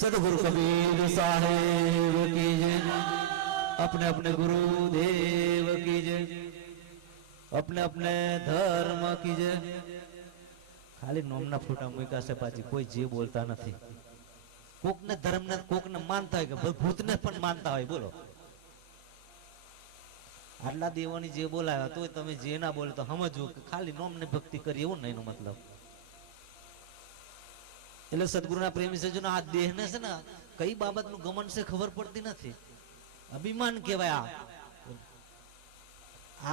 सदगुरु कबीर साहेब की जय। अपने अपने गुरुदेव की जय। अपने अपने धर्म की जय। खाली नोमना फूटा मूक्या से पाછી કોઈ જે બોલતા નથી. કોકને ધર્મને કોકને માનતા હોય કે ભૂતને પણ માનતા હોય. બોલો આટલા દેવોની જે બોલાવ્યા તોય તમે જે ના બોલો તો સમજવું કે ખાલી નોમને ભક્તિ કરી એવું નહીં એનો મતલબ. એટલે સદગુરુના પ્રેમી સજ્જનો આ દેહને છે ને કઈ બાબતનું ગમન છે ખબર પડતી નથી. અભિમાન કહેવાય.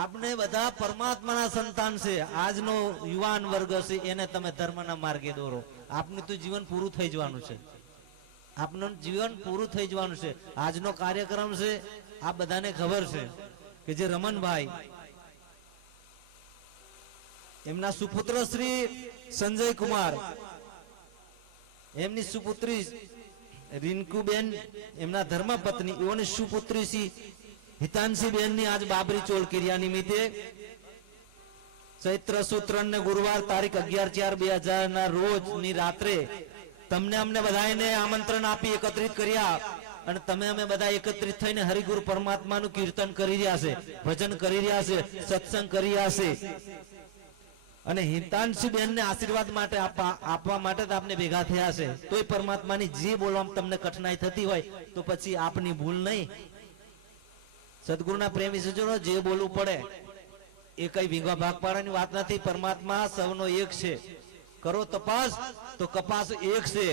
આપણે બધા પરમાત્માના સંતાન છે. આજનો યુવાન વર્ગ છે એને તમે ધર્મના માર્ગે દોરો. આપનું તો જીવન પૂરું થઈ જવાનું છે. આપનું જીવન પૂરું થઈ જવાનું છે. આજનો કાર્યક્રમ છે આ બધાને ખબર છે કે જે રમણભાઈ એમના સુપુત્ર શ્રી સંજય કુમાર, એમની સુપુત્રી રિંકુબેન, એમના ધર્મપત્ની એઓની સુપુત્રી શ્રી હિતાંશીબેન ની આજ બાબરી ચોલ કિરિયા નિમિત્તે ચૈત્ર સૂત્ર ને ગુરુવાર તારીખ 11/4/2000 ના રોજ ની રાત્રે તમને અમને બધાને આમંત્રણ આપી એકત્રિત કર્યા અને તમે અમે બધા એકત્રિત થઈને હરિગુરુ પરમાત્માનું કીર્તન કરી રહ્યા છે, ભજન કરી રહ્યા છે, સત્સંગ કરી રહ્યા છે અને હિતાંશીબેન ને આશીર્વાદ માટે આપવા માટે જ આપને ભેગા થયા છે. તોય પરમાત્માની જે બોલવામાં તમને કઠિનાઈ થતી હોય તો પછી આપની ભૂલ નહીં. સદગુરુના પ્રેમી સજ્જનો જે બોલવું પડે એ કઈ ભીંગા ભાગ પાડવાની વાત નથી. પરમાત્મા સૌનો એક છે. કરો તપાસ તો કપાસ એક છે.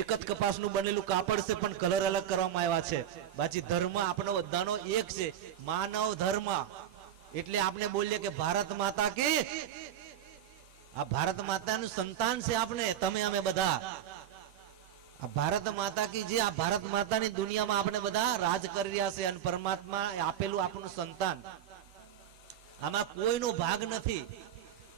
એક જ કપાસનું બનેલું કાપડ છે પણ કલર અલગ કરવામાં આવ્યા છે. બાકી ધર્મ આપણો બધાનો એક છે, માનવ ધર્મ. એટલે આપણે બોલીએ કે ભારત માતા કી. આ ભારત માતાનું સંતાન છે આપણે, તમે અમે બધા. આ ભારત માતા કી જે આ ભારત માતાની દુનિયામાં આપણે બધા રાજ કરી રહ્યા છે અને પરમાત્મા આપેલું આપણું સંતાન. આમાં કોઈનો ભાગ નથી.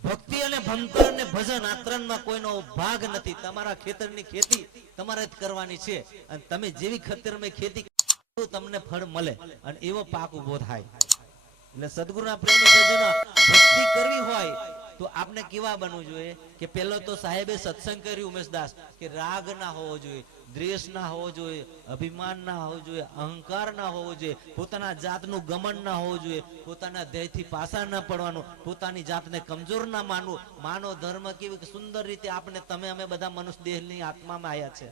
ભક્તિ અને ભંકર ને ભજન આ ત્રણમાં કોઈનો ભાગ નથી. તમારા ખેતરની ખેતી તમારે જ કરવાની છે અને તમે જેવી ખેતરમાં ખેતી તમને ફળ મળે અને એવો પાક ઉભો થાય. એટલે સદગુરુના પ્રેમી સજ્જનો ભક્તિ કરવી હોય તો આપણે કેવા બનવું જોઈએ કે પેલો તો સાહેબે સત્સંગ કર્યું ઉમેશદાસ કે રાગ ના હોવો જોઈએ, દ્વેષ ના હોવો જોઈએ, અભિમાન ના હોવો જોઈએ, અહંકાર ના હોવો જોઈએ, પોતાના જાતનું ગમન ના હોવું જોઈએ, પોતાના ધ્યેયથી પાછા ના પડવાનું, પોતાની જાતને કમજોર ના માનવું. માનો ધર્મ કેવી સુંદર રીતે આપણે તમે અમે બધા મનુષ્ય દેહની આત્મામાં આવ્યા છે.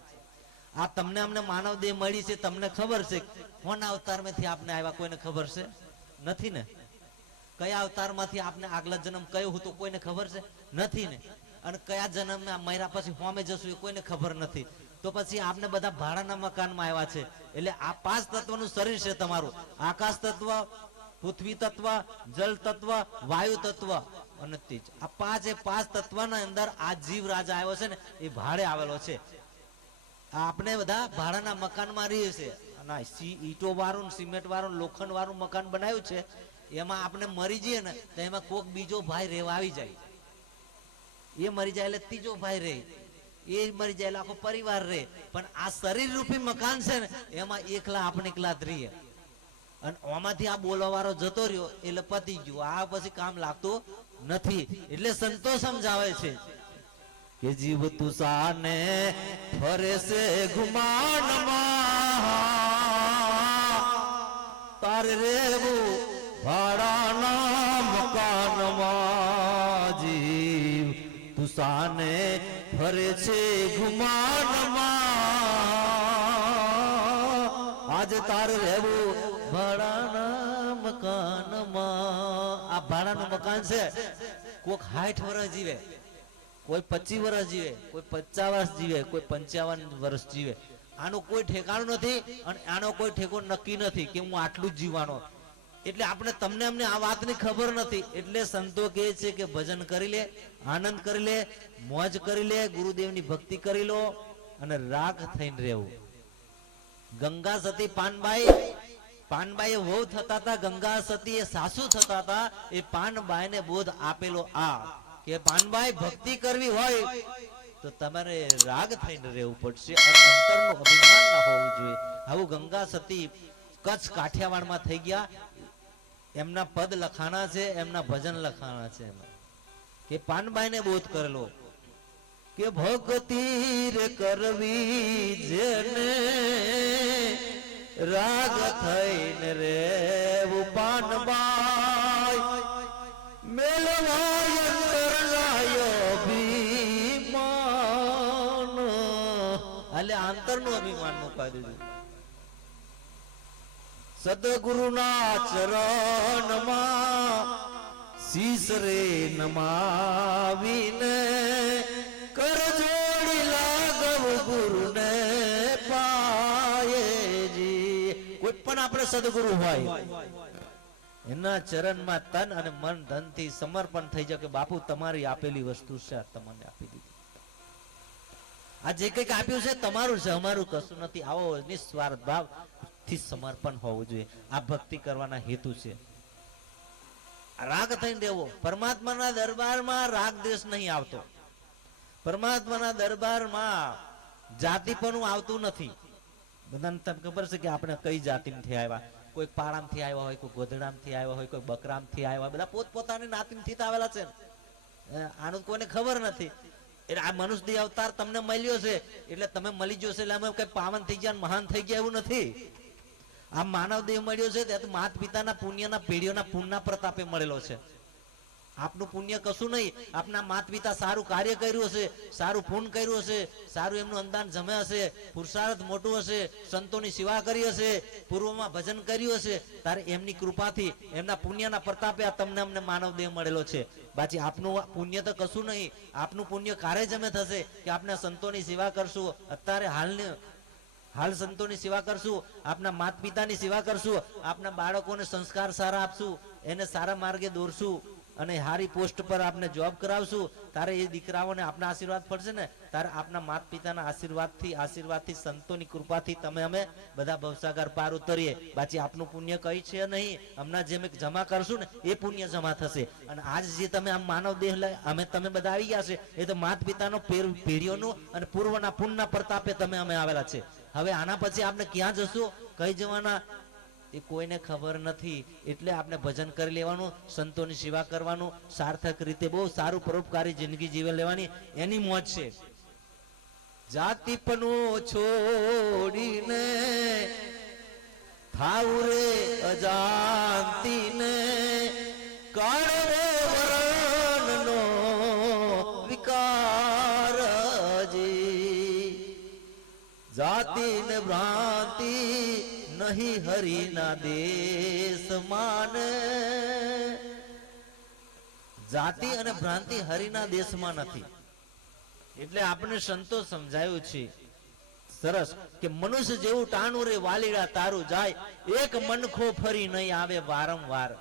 આ તમને અમને માનવ દેહ મળી છે તમને ખબર છે. કોના અવતારમાંથી આપણે આવ્યા કોઈને ખબર છે? નથી ને. કયા અવતારમાંથી આપણે આગલા જન્મ કયો હતો કોઈને ખબર છે? નથી ને. અને કયા જન્મમાં મર્યા પછી હોમે જશું એ કોઈને ખબર નથી. તો પછી આપણે બધા ભાડાના મકાનમાં આવ્યા છે. એટલે આ 5 તત્વનું શરીર છે તમારું. આકાશ તત્વ, પૃથ્વી તત્વ, જલ તત્વ, વાયુ તત્વ અને તેજ. આ 5 તત્વના અંદર આ જીવ રાજા આવ્યો છે ને એ ભાડે આવેલો છે. આપણે બધા ભાડાના મકાનમાં રહીએ છીએ. ઈટો વાળું, સિમેન્ટ વાળું, લોખંડ વાળું મકાન બનાવ્યું છે. એમાં આપણે મરી જઈએ ને તો એમાં કોક બીજો ભાઈ રહેવા આવી જાય. એ મરી જાય એટલે ત્રીજો ભાઈ રહે, એ મરી જાય એટલે આખો પરિવાર રહે. પણ આ શરીર રૂપી મકાન છે ને એમાં એકલા આપણે એકલા જ રહીએ. અને આમાંથી આ બોલવા વાળો જતો રહ્યો એટલે પતી ગયું. આ પછી કામ લાગતું નથી. એટલે સંતો સમજાવે છે કે જીવ તુસાને ફરે છે ગુમાનમાં, તારે રેવું ભાડાના મકાનમાં. જીવ તુસાને ફરે છે ગુમાનમાં, આજે તારે રહેવું ભાડાના મકાનમાં. આ ભાડાનું મકાન છે. કોઈક 60 વર્ષ જીવે, કોઈ 25 વર્ષ જીવે, કોઈ 50 વર્ષ જીવે, કોઈ 55 વર્ષ જીવે. આનું કોઈ ઠેકાણું નથી અને આનો કોઈ ઠેકો નક્કી નથી કે હું આટલું જ જીવવાનો. એટલે આપણે તમને અમને આ વાતની ખબર નથી. એટલે સંતો કહે છે કે ભજન કરી લે, આનંદ કરી લે, મોજ કરી લે, ગુરુદેવની ભક્તિ કરી લો અને રાગ થઈને રહેવું. ગંગા સતી પાનબાઈ એ વહુ થતા હતા, ગંગા સતી એ સાસુ થતા હતા. એ પાનબાઈ ને બોધ આપેલો આ કે પાનબાઈ ભક્તિ કરવી હોય તો તમારે રાગ થઈને રહેવું પડશે અને અંતરનું અભિમાન ના હોવું જોઈએ. આવું ગંગા સતી કચ્છ કાઠિયાવાડમાં થઈ ગયા. એમના પદ લખાણા છે, એમના ભજન લખાણા છે. કે પાનબાઈ ને બોધ કરેલો કે ભક્તિ રે કરવી જેને રાગ થઈને રે પાનબાઈ મેલવાય અંતરલાયો અભિમાન એટલે આંતરનું અભિમાન મુકાઈ દીધું. સદગુરુના ચરણમાં શીશ રે નમાવીને કર જોડી લાગવ ગુરુને પાયેજી. કોઈ પણ આપણે સદગુરુ હોય એના ચરણમાં તન અને મન ધન થી સમર્પણ થઈ જાય કે બાપુ તમારી આપેલી વસ્તુ છે તમને આપી દીધી. આ જે કંઈક આપ્યું છે તમારું છે, અમારું કશું નથી. આવો નિસ્વાર્થ ભાવ થી સમર્પણ હોવું જોઈએ. આ ભક્તિ કરવાના હેતુ છે. રાગ થઈને રહેવો. પરમાત્માના દરબારમાં રાગ દ્વેષ નહીં આવતો. પરમાત્માના દરબારમાં જાતિપણું આવતું નથી. બધાને તમને ખબર છે કે આપણે કઈ જાતિમાંથી આવ્યા. કોઈ પાળામથી આવ્યા હોય, કોઈ ગોધડામથી આવ્યા હોય, કોઈ બકરામથી આવ્યા, બધા પોતપોતાની નાતીમથી આવેલા છે. આનું કોઈને ખબર નથી. એટલે આ મનુષ્ય અવતાર તમને મળ્યો છે એટલે તમે મળી ગયો છે એટલે અમે કઈ પાવન થઈ ગયા મહાન થઈ ગયા એવું નથી. આ માનવ દેહ મળ્યો છે તે માત પિતાના પુણ્યના પેઢીઓના પુણ્યના પ્રતાપે મળેલો છે. આપનું પુણ્ય કશું નહીં. આપના માત પિતા સારું કાર્ય કર્યું હશે, સારું પુણ્ય કર્યું હશે, સારું એમનું અંદાન જમે હશે, પુરુષાર્થ મોટું હશે, સંતોની સેવા કરી હશે, પૂર્વમાં ભજન કર્યું હશે, તારે એમની કૃપાથી એમના પુણ્યના પ્રતાપે આ તમને અમને માનવ દેહ મળેલો છે. બાકી આપનું પુણ્ય તો કશું નહીં. આપનું પુણ્ય કારે જમે થશે કે આપણે સંતોની સેવા કરશું. અત્યારે હાલ સંતોની સેવા કરશું, આપના માત પિતાની સેવા કરશું, આપના બાળકોને સંસ્કાર સારા આપશું, એને સારા માર્ગે દોરશું અને હારી પોસ્ટ પર આપણે જોબ કરાવશું. તારે એ દીકરાઓને આપના આશીર્વાદ પડશે ને, તારે આપના માત પિતાના આશીર્વાદથી સંતોની કૃપાથી તમે અમે બધા ભવસાગર પાર ઉતરીએ. બાકી આપનું પુણ્ય કઈ છે નહીં. હમણાં જેમ જમા કરશું ને એ પુણ્ય જમા થશે. અને આજ જે તમે આમ માનવ દેહ અમે તમે બધા આવી ગયા છે એ તો માત પિતાનો પેઢીઓનું અને પૂર્વના પુણ્યના પ્રતાપે તમે અમે આવેલા છે. હવે આના પછી આપણે ક્યાં જશું, કઈ જવાના એ કોઈને ખબર નથી. એટલે આપણે ભજન કરી લેવાનું, સંતોની સેવા કરવાનું, સાર્થક રીતે બહુ સારું પરોપકારી જિંદગી જીવી લેવાની, એની મોજ છે. જાતિપણું છોડીને થાવ રે અજાંતીને કાળવો વરણનો વિકારજી. જાતિ ને ભ્રાંતિ નહીં હરિના દેશ માને. જાતિ અને ભ્રાંતિ હરિના દેશમાં નથી. એટલે આપણે સંતો સમજાયું છે સરસ કે મનુષ્ય જેવું ટાણું રે વાલીડા તારું જાય, એક મનખો ફરી નહીં આવે વારંવાર.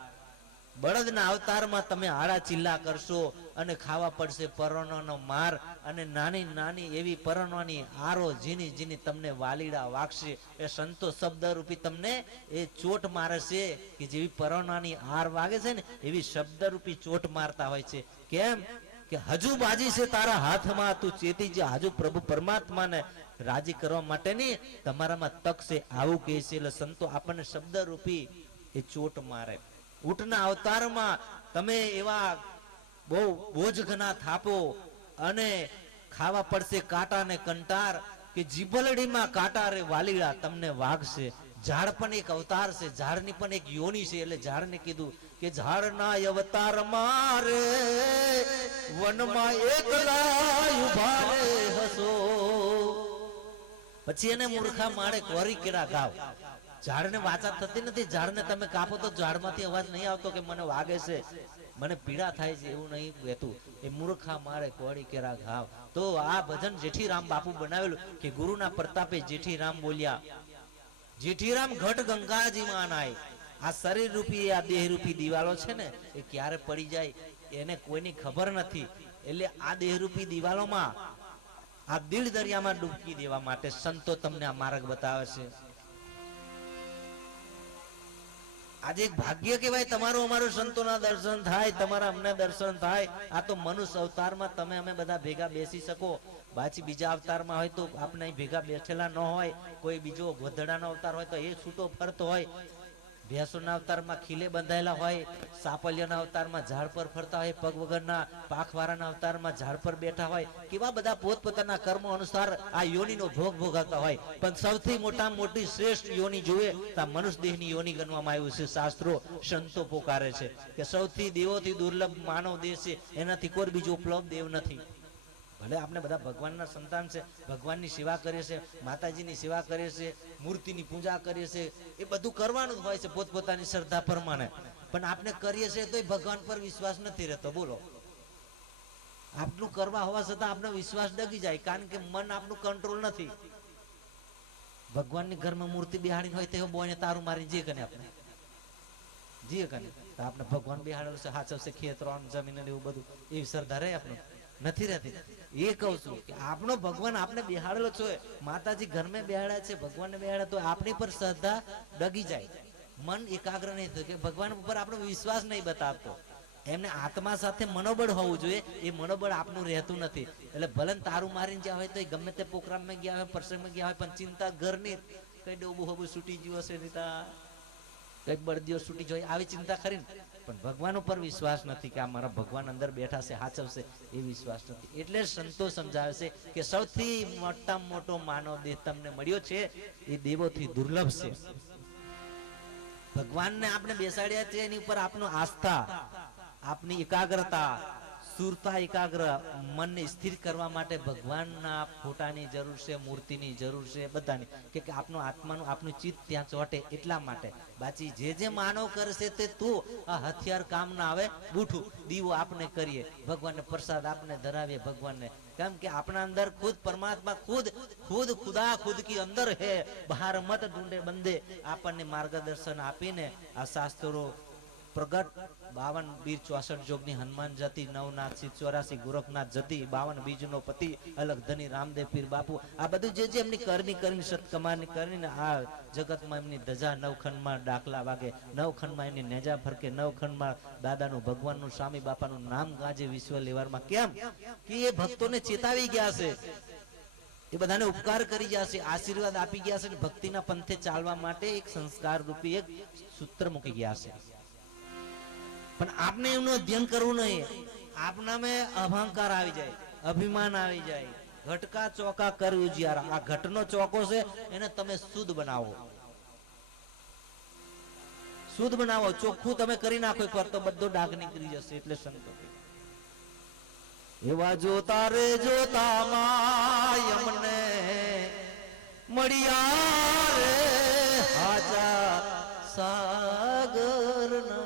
બળદના અવતારમાં તમે આડા ચિલ્લા કરશો અને ખાવા પડશે પરણોનો માર. અને નાની નાની એવી પરણવાની આરો જીની જીની તમને વાલીડા વાગશે. એ સંતો શબ્દ રૂપી તમને એ ચોટ મારે છે કે જેવી પરણવાની આર વાગે છે ને એવી શબ્દ રૂપી ચોટ મારતા હોય છે. કેમ કે હજુ બાજી છે તારા હાથમાં, તું ચેતી જે હજુ પ્રભુ પરમાત્માને રાજી કરવા માટેની તમારામાં તક છે, આવું કહે છે. એટલે સંતો આપણને શબ્દ રૂપી એ ચોટ મારે. ઊંટના અવતારમાં તમે એવા બહુ બોજ ઘણા થાપો અને ખાવા પડશે કાંટા ને કંટાર કે જીભલડીમાં કાંટા રે વાલીડા તમને વાગશે. ઝાડ પણ એક અવતાર છે, ઝાડની પણ એક યોની છે. એટલે ઝાડને કીધું કે ઝાડના અવતાર મારે વનમાં એકલા ઉભા રે હસો. પછી એને મૂર્ખા માળે કોરી કેળા ગાવ. ઝાડને વાચા થતી નથી. ઝાડને તમે કાપો તો ઝાડમાંથી અવાજ નહીં આવતો કે મને વાગે છે, મને પીડા થાય છે, એવું નહીં કહેતું. એ મૂર્ખા મારે કોરી કેરા ઘાવ. તો આ ભજન જેઠીરામ બાપુ બનાવેલું કે ગુરુના પ્રતાપે જેઠીરામ બોલ્યા. જેઠીરામ ઘટ ગંગાજી માં નાય. આ શરીર રૂપી આ દેહ રૂપી દિવાલો છે ને એ ક્યારે પડી જાય એને કોઈની ખબર નથી. એટલે આ દેહ રૂપી દિવાલોમાં આ દિલ દરિયામાં ડૂબકી દેવા માટે સંતો તમને આ માર્ગ બતાવે છે. આજે એક ભાગ્ય કહેવાય તમારું અમારું સંતોના દર્શન થાય, તમારા અમને દર્શન થાય. આ તો મનુષ્ય અવતારમાં તમે અમે બધા ભેગા બેસી શકો. બાકી બીજા અવતારમાં હોય તો આપણે ભેગા બેઠેલા ન હોય. કોઈ બીજો ગોધડાનો અવતાર હોય તો એ છૂટો ફરતો હોય. ભેંસોના અવતારમાં ખીલે બંધાયેલા હોય, સાપલિયાના અવતારમાં ઝાડ પર ફરતા હોય, પગ વગરના પાખવાળાના અવતારમાં ઝાડ પર બેઠા હોય, કેવા બધા પોતપોતાના કર્મો અનુસાર આ યોનિનો ભોગ ભોગવતા હોય, પણ સૌથી મોટામાં મોટી શ્રેષ્ઠ યોનિ જોઈએ તો આ મનુષ્ય દેહની યોનિ ગણવામાં આવ્યું છે. શાસ્ત્રો સંતો પોકારે છે કે સૌથી દેવોથી દુર્લભ માનવ દેહ છે, એનાથી કોઈ બીજો ઉપલબ્ધ દેવ નથી. ભલે આપણે બધા ભગવાનના સંતાન છે, ભગવાનની સેવા કરીએ છીએ, માતાજીની સેવા કરીએ છીએ, મૂર્તિની પૂજા કરીએ છીએ, એ બધું કરવાનું જ હોય છે પોતપોતાની શ્રદ્ધા પ્રમાણે, પણ આપણે કરીએ છીએ તોય ભગવાન પર વિશ્વાસ નથી રહેતો. બોલો, આપણું કરવા હોવા છતાં આપણો વિશ્વાસ ડગી જાય, કારણ કે મન આપણું કંટ્રોલ નથી. ભગવાનની ઘરમાં મૂર્તિ બેહાડી હોય તો બોયને તારું મારી જે કને આપણે જે કને તો આપણે ભગવાન બેહાડેલું છે, હાચવશે ખેતરો જમીન એવું બધું, એવી શ્રદ્ધા રહે આપણું નથી રહેતી. એ કહું છું કે આપણો ભગવાન આપણે બેહાડેલો છે, માતાજી ઘરમાં બેહાડ્યા છે, ભગવાનને બેહાડ્યા, તો આપણી પર શ્રદ્ધા ડગી જાય, મન એકાગ્ર નહીં થયું કે ભગવાન ઉપર આપણો વિશ્વાસ નહીં બતાવતો. એમને આત્મા સાથે મનોબળ હોવું જોઈએ, એ મનોબળ આપનું રહેતું નથી. એટલે ભલે તારું મારીને જ્યાં હોય તો ગમે તે પ્રોગ્રામમાં ગયા હોય, પ્રસંગમાં ગયા હોય, પણ ચિંતા ઘરની કઈ ડોબું હોબું છૂટી ગયું હશે, કઈ બળદીઓ છૂટી જોઈએ, આવી ચિંતા કરીને, પણ ભગવાન ઉપર વિશ્વાસ નથી કે આ મારા ભગવાન અંદર બેઠા છે, હાચવશે, એ વિશ્વાસ નથી. એટલે સંતો સમજાવે છે કે સૌથી મોટામાં મોટો માનવ દેહ તમને મળ્યો છે એ દેવોથી દુર્લભ છે. ભગવાનને આપણે બેસાડ્યા છે, એની ઉપર આપનો આસ્થા, આપની એકાગ્રતા, સુરતા, એકાગ્ર મનને સ્થિર કરવા માટે ભગવાનના ફોટાની જરૂર છે, મૂર્તિની જરૂર છે, બધાની, કે આપનું આત્માનું આપનું ચિત્ત ત્યાં ચોટે એટલા માટે. બાકી જે માનવ કરશે તે તું આ હથિયાર કામ ના આવે. બૂઠું દીવો આપણે કરીએ, ભગવાનને પ્રસાદ આપણે ધરાવીએ ભગવાનને, કેમ કે આપણા અંદર ખુદ પરમાત્મા ખુદ ખુદા ખુદ કી અંદર હે, બહાર મત ઢૂંઢે બંદે. આપણને માર્ગદર્શન આપીને આ શાસ્ત્રો પ્રગટ 52 બીર 64 જોગની હનુમાન જતી, નવનાથ સિદ્ધ 84 ગોરખનાથ જતી, 52 બીજનો પતિ અલગ ધની રામદેવ પીર બાપુ, આ બધું જે એમની કરણી સત્કમાની કરીને આ જગતમાં એમની ધજા નવખંડમાં ડાકલા વાગે, નવખંડમાં એમની નેજા ફરકે, નવખંડમાં દાદાનું ભગવાનનું સ્વામી બાપાનું નામ ગાજે વિશ્વ લેવારમાં. કેમ કે એ ભક્તોને ચેતાવી ગયા છે, એ બધાને ઉપકાર કરી ગયા છે, આશીર્વાદ આપી ગયા છે, ભક્તિના પંથે ચાલવા માટે એક સંસ્કાર રૂપી એક સૂત્ર મૂકી ગયા છે. પણ આપણે એમનું અધ્યયન કરવું નહીં. આપનામાં અહંકાર આવી જાય, અભિમાન આવી જાય, ઘટકા ચોકા કરવું જ્યારે આ ઘટનો ચોકો છે એને તમે શુદ્ધ બનાવો, શુદ્ધ બનાવો, ચોખ્ખું તમે કરી નાખો પર તો બધો ડાઘ નીકળી જશે. એટલે સંતો એવા જોતા રે જોતામાં અમને મળ્યા રે હાજા સાગરના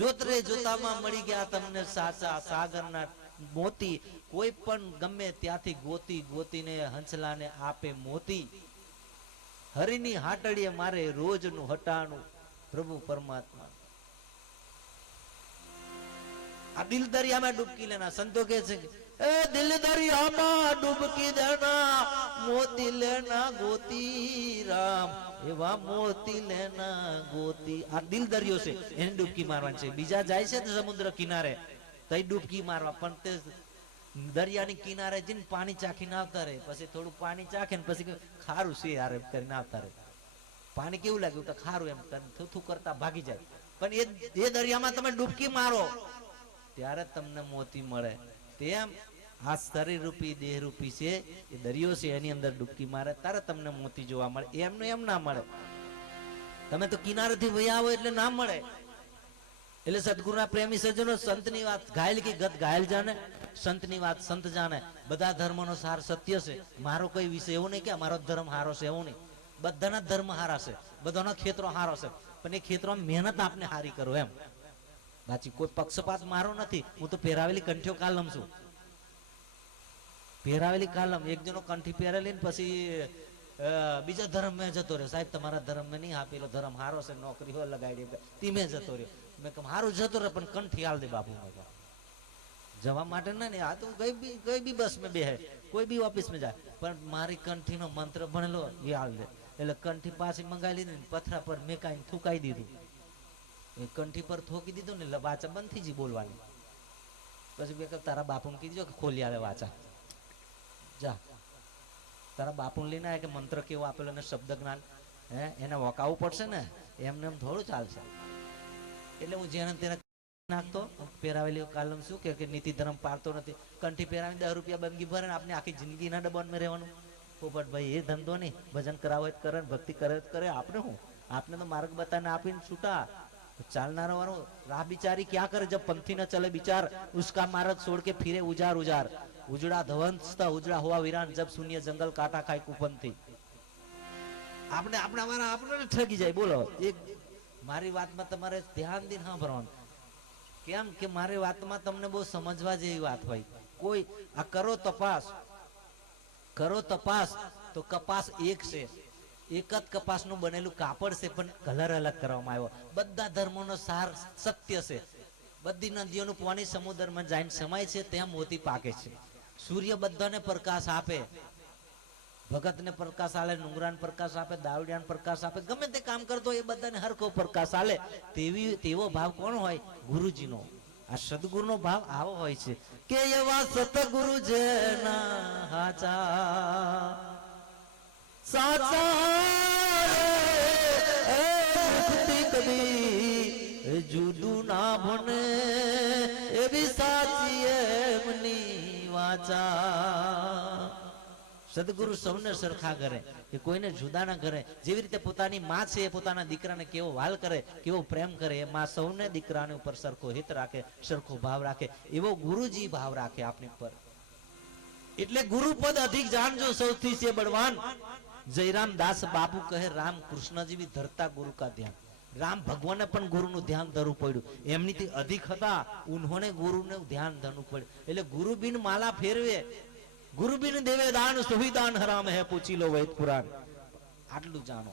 જોતરે જોતામાં મળી ગયા તમને સાચા સાગરના મોતી. કોઈ પણ ગમે ત્યાંથી ગોતી ગોતીને હંસલાને આપે મોતી. હરિની હાટડીએ મારે રોજનું હટાણું પ્રભુ પરમાત્મા. આ દિલ દરિયામાં ડૂબકી લેના. સંતો કહે છે એ દિલ દરિયામાં ડૂબકી દેના, મોતી લેના ગોતી રામ, એવા મોતી લેના ગોતી. આ દિલ દરિયો છે, એને ડૂબકી મારવાની છે. બીજા જાય છે સમુદ્ર કિનારે તઈ ડૂબકી મારવા, પણ તે દરિયાની કિનારે જઈને પાણી ચાખીને આવતા રહે, પછી થોડું પાણી ચાખે ને પછી ખારું છે યાર એમ કરીને આવતા રહે. પાણી કેવું લાગ્યું તો ખારું એમ થૂથું કરતા ભાગી જાય. પણ એ દરિયામાં તમે ડૂબકી મારો ત્યારે તમને મોતી મળે. તેમ આ શરીર રૂપી દેહ રૂપી છે એ દરિયો છે, એની અંદર ડૂબકી મારે ત્યારે તમને મોતી જોવા મળે. એમનું એમ ના મળે. તમે તો કિનારેથી વહી આવો એટલે ના મળે. એટલે સદગુરુના પ્રેમી સજ્જનો સંતની વાત ઘાયલ કી ગત ઘાયલ જાણે, સંતની વાત સંત જાણે. બધા ધર્મનો સાર સત્ય છે. મારો કોઈ વિષય એવો નહીં કે મારો ધર્મ હારો છે, એવું નહીં. બધાના ધર્મ હારા છે, બધાનો ખેતરો હારો છે, પણ એ ખેતરોમાં મહેનત આપને હારી કરો એમ. બાકી કોઈ પક્ષપાત મારો નથી. હું તો પહેરાવેલી કંઠીઓ કાલમ છું, પહેરાવેલી કાલમ. એક જણો કંઠી પહેરેલી ને પછી બીજા ધર્મ મેં જતો રહ્યો. સાહેબ તમારા ધર્મ મેં નહીં આપેલો, ધર્મ હારો છે, નોકરી હોય લગાડી ધીમે જતો રહ્યો. મેં કહું હારું જતો રહ્યો પણ કંઠી હાલ દે બાપુ. જવા માટે ના નહીં, આ તો કઈ બી બસ મેં બેહે, કોઈ બી ઓફિસ માં જાય, પણ મારી કંઠીનો મંત્ર ભણેલો એ હાલ દે. એટલે કંઠી પાછી મંગાવી લીધી, પથરા પર મેકાઈને થૂકાઈ દીધું. એ કંઠી પર થોકી દીધું ને વાચા બંધ થઈ ગઈ બોલવાની. પછી બે તારા બાપુને કીધું કે ખોલી આવે વાચા, જા તારા બાપુને લઈને આવે કે મંત્ર કેવો આપેલો ને શબ્દ જ્ઞાન. હે એને વકાવવું પડશે ને, એમને એમ થોડું ચાલશે. એટલે હું જેને તેને નાખતો પહેરાવેલી કાલમ શું કે નીતિ ધર્મ પાડતો નથી, કંઠી પહેરાવીને 10 રૂપિયા બંગી ભરે ને આપણે આખી જિંદગીના ડબ્બામાં રહેવાનું. પોપટભાઈ એ ધંધો નહીં, ભજન કરાવો કરે, ભક્તિ કરે કરે, આપણે હું आपने तो मार्ग बताने आप ही छूटा चालना वालों राह बिचारी क्या करे जब पंथी न चले विचार उसका मार्ग छोड़ के फिरे उजार उजार उजड़ा धवंत उजड़ा हुआ वीरान जब सुनिए जंगल काटा खाए कुपंथी आपने अपना मारा आपने ठगी जाए बोलो एक मारी बात में तुम्हारे ध्यान दिन हाँ भरवान केम के मारी बात में तुमने बहुत समझवा जेवी बात भाई कोई आ करो तपास तो कपास एक से एक ज कपासનું બનેલું કાપડ છે પણ કલર અલગ કરવામાં આવ્યો. બધા ધર્મોનો સાર સત્ય છે. બધી નદીઓનું પાણી સમુદ્રમાં જઈને સમાય છે ત્યાં મોતી પાકે છે. સૂર્ય બધાને પ્રકાશ આપે, ભગતને પ્રકાશ આલે, નુંગરાને પ્રકાશ આપે, દાવડિયાને પ્રકાશ આપે, ગમે તે કામ કરતો એ બધાને હરખો પ્રકાશ આલે. તેવો ભાવ કોણ હોય? ગુરુજીનો. આ સદગુરુનો ભાવ આવો હોય છે કે એવા સતગુરુ જેના હાચા સાચા કદી જુદું ના ભણે એવી સાચી એમની વાચા. સદગુરુ સૌને સરખા કરે, એ કોઈને જુદા ના કરે. જેવી રીતે પોતાની માં છે એ પોતાના દીકરાને કેવો વાલ કરે, કેવો પ્રેમ કરે, એ માં સૌને દીકરાને ઉપર સરખો હિત રાખે, સરખો ભાવ રાખે. એવો ગુરુજી ભાવ રાખે આપણી ઉપર. એટલે ગુરુ પદ અધિક જાણજો સૌથી છે બળવાન. जयराम दास बाबू कहे राम कृष्ण जी भी धरता गुरु का ध्यान. राम भगवान ने पण गुरु नु ध्यान धरવું પડ્યું. એમની થી અધિક હતા, ઉन्होंने गुरु ने ध्यान ધરવું પડ્યું. એટલે ગુરુ બિન માલા ફેરવે, ગુરુ બિન દેવે દાન સુવિદાન હરામ હે પૂછી લો વેદ પુરાણ. આટલું જાણો.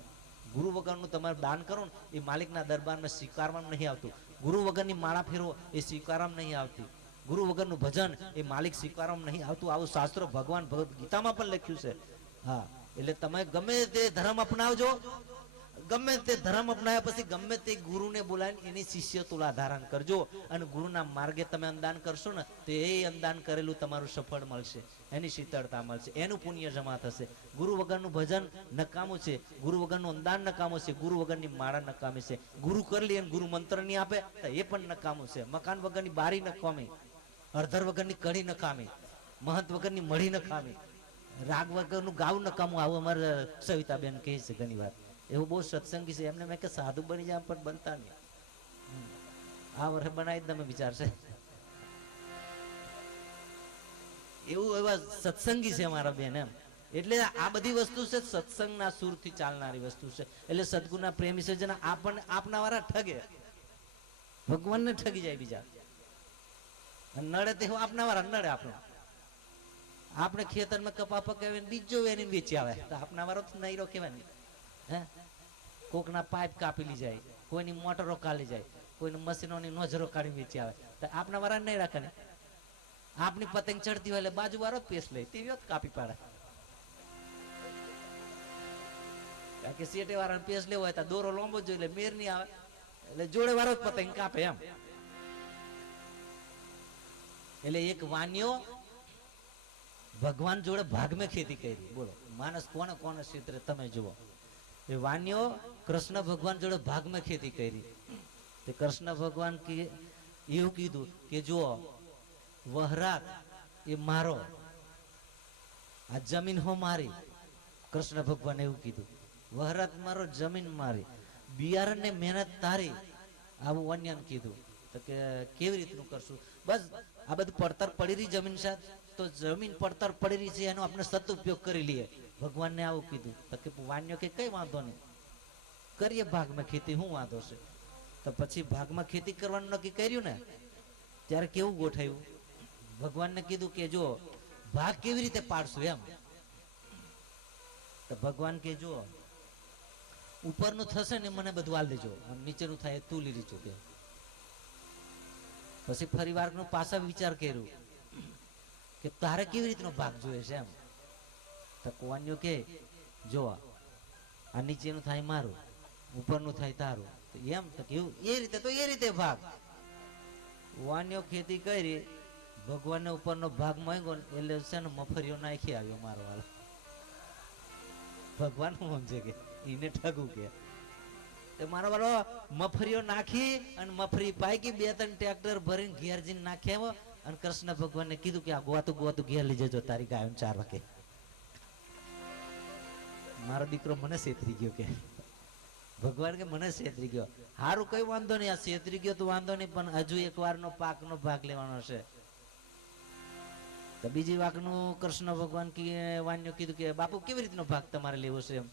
ગુરુ વગરનું તમારે દાન કરો ને એ માલિકના દરબારમાં સ્વીકારવામાં નહીં આવતું. ગુરુ વગરની માળા ફેરવો એ સ્વીકારવામાં નહીં આવતી. ગુરુ વગરનું ભજન એ માલિક સ્વીકારવામાં નહીં આવતું. આવું શાસ્ત્ર ભગવાન ભગવદ ગીતામાં પણ લખ્યું છે. હા, એટલે તમે ગમે તે ધર્મ અપનાવજો, ગમે તે ધર્મ અપનાવ્યા પછી ગમે તે ગુરુને બોલાવીને એની શિષ્ય તુલા ધારણ કરજો અને ગુરુના માર્ગે તમે અંદાન કરશો ને તો એ અંદાન કરેલું તમારું સફળ મળશે, એની શીતળતા મળશે, એનું પુણ્ય જમા થશે. ગુરુ વગરનું ભજન નકામું છે, ગુરુ વગરનું અંદાન નકામું છે, ગુરુ વગરની માળા નકામી છે. ગુરુ કરી લે અને ગુરુ મંત્ર નહીં આપે તો એ પણ નકામું છે. મકાન વગરની બારી નકામી, અડધર વગરની કઢી નકામી, મહંત વગરની મળી નકામી, રાગ વગરનું ગાવું નકામું. આવું અમારે સવિતાબેન કહે છે ઘણી વાર. એવું બહુ સત્સંગી છે, એમને મેં કે સાધુ બની જાય પણ બનતા નહીં. આ વર્ષે બનાવી તમે વિચારશે એવું એવા સત્સંગી છે અમારા બેન એમ. એટલે આ બધી વસ્તુ છે સત્સંગના સુરથી ચાલનારી વસ્તુ છે. એટલે સદગુરુના પ્રેમી છે જેના આપણને આપના વાળા ઠગે, ભગવાનને ઠગી જાય બીજા. નડે તે આપના વાળા નડે. આપણે ખેતરમાં કપા પકાવીને બીજો વેની વેચી આવે તો આપના વાળો નહીં રોકેવાની. હે, કોકના પાઇપ કાપી લી જાય, કોઈની મોટરો કાઢી જાય, કોઈની મશીનોની નોઝરો કાઢી વેચી આવે તો આપના વાળા નહીં રાખે ને. આપની પતંગ ચડતી હોય એટલે બાજુ વાળો પેસ લે તે કાપી પાડે. કારણ કે સેટે વાળા પેસ લેવો હોય તો દોરો લાંબો જોઈએ એટલે મેર નહીં આવે, એટલે જોડે વાળો પતંગ કાપે એમ. એટલે એક વાન્યો ભગવાન જોડે ભાગમાં ખેતી કરી. બોલો માણસ કોને કોને ક્ષેત્રે તમે જુઓ. એ વાન્યો કૃષ્ણ ભગવાન જોડે ભાગમાં ખેતી કરી. તે કૃષ્ણ ભગવાન એવું કીધું કે જો વહરાત એ મારો, આ જમીન હો મારી. કૃષ્ણ ભગવાન એવું કીધું, વહરાત મારો, જમીન મારી, બિયારણ ને મહેનત તારી. આવું અન્યાન કીધું. તો કે કેવી રીતનું કરશું? બસ આ બધું પડતર પડી રહી જમીન સાથે, તો જમીન પડતર પડી રહી છે એનો આપણે સદુપયોગ કરી લઈએ. ભગવાનને આવું કીધું. તો કે વાન્યો કે કઈ વાંધો નહીં, કરીએ ભાગમાં ખેતી, શું વાંધો છે? તો પછી ભાગમાં ખેતી કરવાનું નક્કી કર્યું ને ત્યારે કેવું ગોઠાયું? ભગવાનને કીધું કે જો ભાગ કેવી રીતે પાડશું એમ. તો ભગવાન કે જો ઉપરનું થશે ને મને બધું હાલ દેજો, નીચેનું થાય તું લીધી ચૂકે. પછી ફરી વાર પાછા વિચાર કર્યું કે તારે કેવી રીતનો ભાગ જોઈએ છે એમ. તો કુવાન્યો કે જો આ નીચેનું થાય મારું, ઉપરનું થાય તારું, એમ તો કેવું એ રીતે તો એ રીતે ભાગ. વાન્યો ખેતી કરી, ભગવાનને ઉપરનો ભાગ માંગ્યો એટલે છે ને મફરિયો નાખી આવ્યો મારો વાળો. ભગવાન શું સમજે કે એને ઠગું કે મારો વાળો મફરીઓ નાખી અને મફરી પાકી 2-3 ટ્રેક્ટર ભરીને ઘેર જઈને નાખ્યા અને કૃષ્ણ ભગવાનને કીધું કે આ ગોતું ઘેર લઈ જજો તારી ગાયો 4 વાગે. મારો દીકરો મને છેતરી ગયો કે ભગવાન કે મને છેતરી ગયો. હારું કઈ વાંધો નહીં, આ છેતરી ગયો તો વાંધો નહીં, પણ હજુ એક વારનો પાકનો ભાગ લેવાનો છે. તો બીજી વાકનું કૃષ્ણ ભગવાન વાન્યો કીધું કે બાપુ કેવી રીતનો ભાગ તમારે લેવો છે એમ.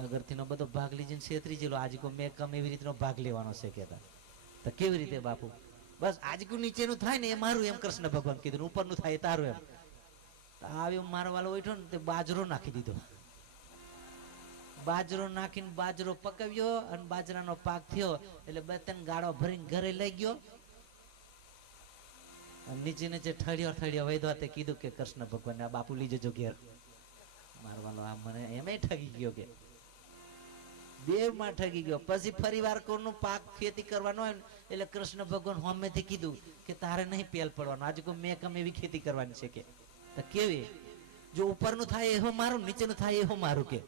આગળથી નો બધો ભાગ લીધો છેતરી ગયેલો. આજે કો મેં કમ એવી રીતનો ભાગ લેવાનો છે કેતા. તો કેવી રીતે બાપુ? બસ આજકુ નીચેનું થાય ને એ મારું એમ કૃષ્ણ ભગવાન કીધું, ઉપરનું થાય એ તારું એમ. આવ્યો મારો વાલો ઉઠ્યો ને તે બાજરો નાખી દીધો. બાજરો નાખીને બાજરો પકવ્યો અને બાજરાનો પાક થયો એટલે 2-3 ગાળો ભરીને ઘરે લઈ ગયો. નીચે નીચે ઠળિયો વૈધવા તે કીધું કે કૃષ્ણ ભગવાન આ બાપુ લઈ જજો ઘેર. મારો વાલો આ મને એમે ઠગી ગયો કે દેવમાં ઠગી ગયો. પછી ફરી વાર કોઈનું પાક ખેતી કરવાનો હોય એટલે કૃષ્ણ ભગવાન હોમેથી કીધું કે તારે નહીં પેલ પડવાનું, આજે કોઈ મેં કમ એવી ખેતી કરવાની છે કે. તો કેવી? જો ઉપરનું થાય એવો મારું, નીચેનું થાય એવો મારું કે.